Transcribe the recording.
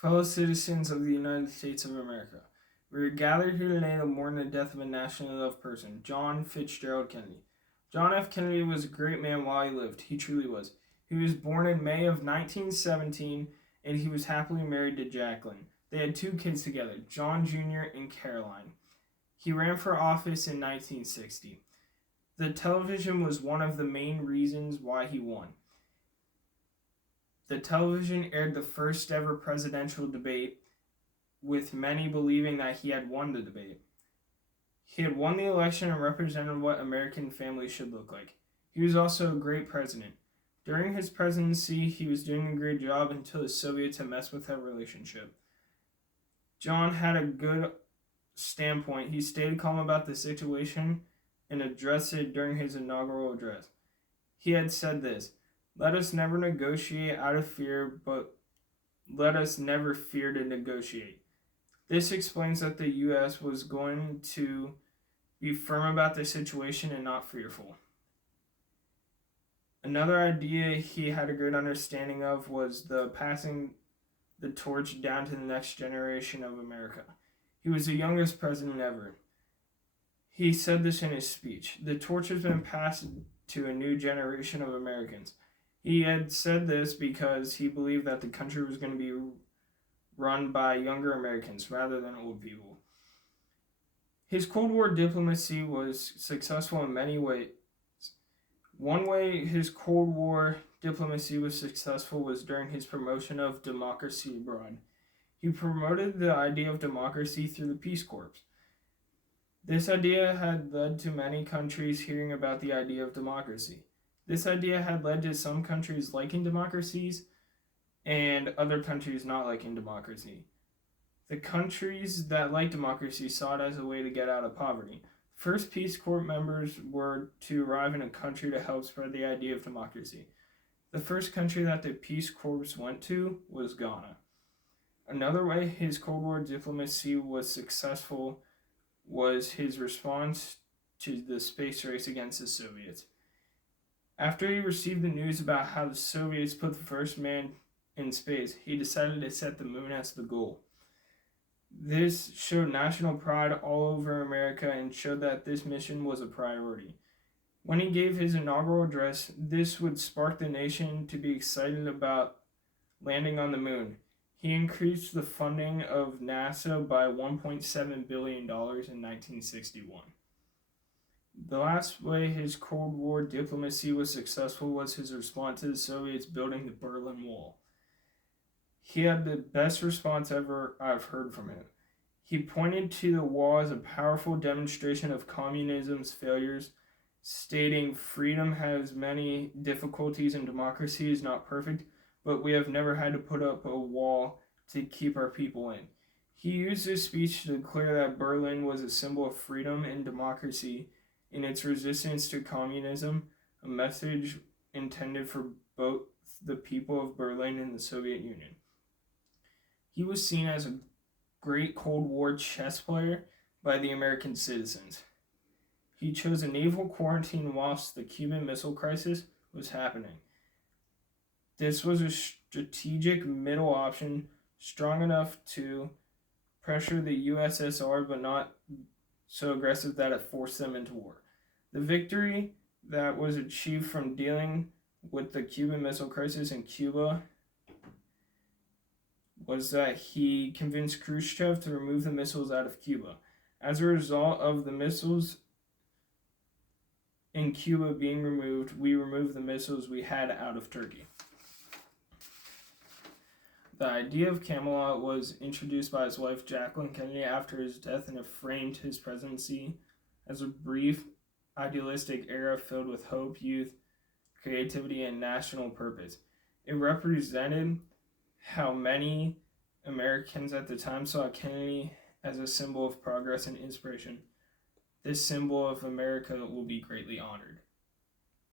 Fellow citizens of the United States of America, we are gathered here today to mourn the death of a nationally loved person, John Fitzgerald Kennedy. John F. Kennedy was a great man while he lived. He truly was. He was born in May of 1917, and he was happily married to Jacqueline. They had two kids together, John Jr. and Caroline. He ran for office in 1960. The television was one of the main reasons why he won. The television aired the first ever presidential debate, with many believing that he had won the debate. He had won the election and represented what American families should look like. He was also a great president. During his presidency, he was doing a great job until the Soviets had messed with that relationship. John had a good standpoint. He stayed calm about the situation and addressed it during his inaugural address. He had said this: "Let us never negotiate out of fear, but let us never fear to negotiate." This explains that the U.S. was going to be firm about the situation and not fearful. Another idea he had a great understanding of was the passing the torch down to the next generation of America. He was the youngest president ever. He said this in his speech: "The torch has been passed to a new generation of Americans." He had said this because he believed that the country was going to be run by younger Americans rather than old people. His Cold War diplomacy was successful in many ways. One way his Cold War diplomacy was successful was during his promotion of democracy abroad. He promoted the idea of democracy through the Peace Corps. This idea had led to many countries hearing about the idea of democracy. This idea had led to some countries liking democracies and other countries not liking democracy. The countries that liked democracy saw it as a way to get out of poverty. First Peace Corps members were to arrive in a country to help spread the idea of democracy. The first country that the Peace Corps went to was Ghana. Another way his Cold War diplomacy was successful was his response to the space race against the Soviets. After he received the news about how the Soviets put the first man in space, he decided to set the moon as the goal. This showed national pride all over America and showed that this mission was a priority. When he gave his inaugural address, this would spark the nation to be excited about landing on the moon. He increased the funding of NASA by $1.7 billion in 1961. The last way his Cold War diplomacy was successful was his response to the Soviets building the Berlin Wall. He had the best response ever I've heard from him. He pointed to the wall as a powerful demonstration of communism's failures, stating, "Freedom has many difficulties and democracy is not perfect, but we have never had to put up a wall to keep our people in." He used this speech to declare that Berlin was a symbol of freedom and democracy in its resistance to communism, a message intended for both the people of Berlin and the Soviet Union. He was seen as a great Cold War chess player by the American citizens. He chose a naval quarantine whilst the Cuban Missile Crisis was happening. This was a strategic middle option, strong enough to pressure the USSR but not so aggressive that it forced them into war. The victory that was achieved from dealing with the Cuban Missile Crisis in Cuba was that he convinced Khrushchev to remove the missiles out of Cuba. As a result of the missiles in Cuba being removed, we removed the missiles we had out of Turkey. The idea of Camelot was introduced by his wife Jacqueline Kennedy after his death, and it framed his presidency as a brief, idealistic era filled with hope, youth, creativity, and national purpose. It represented how many Americans at the time saw Kennedy as a symbol of progress and inspiration. This symbol of America will be greatly honored.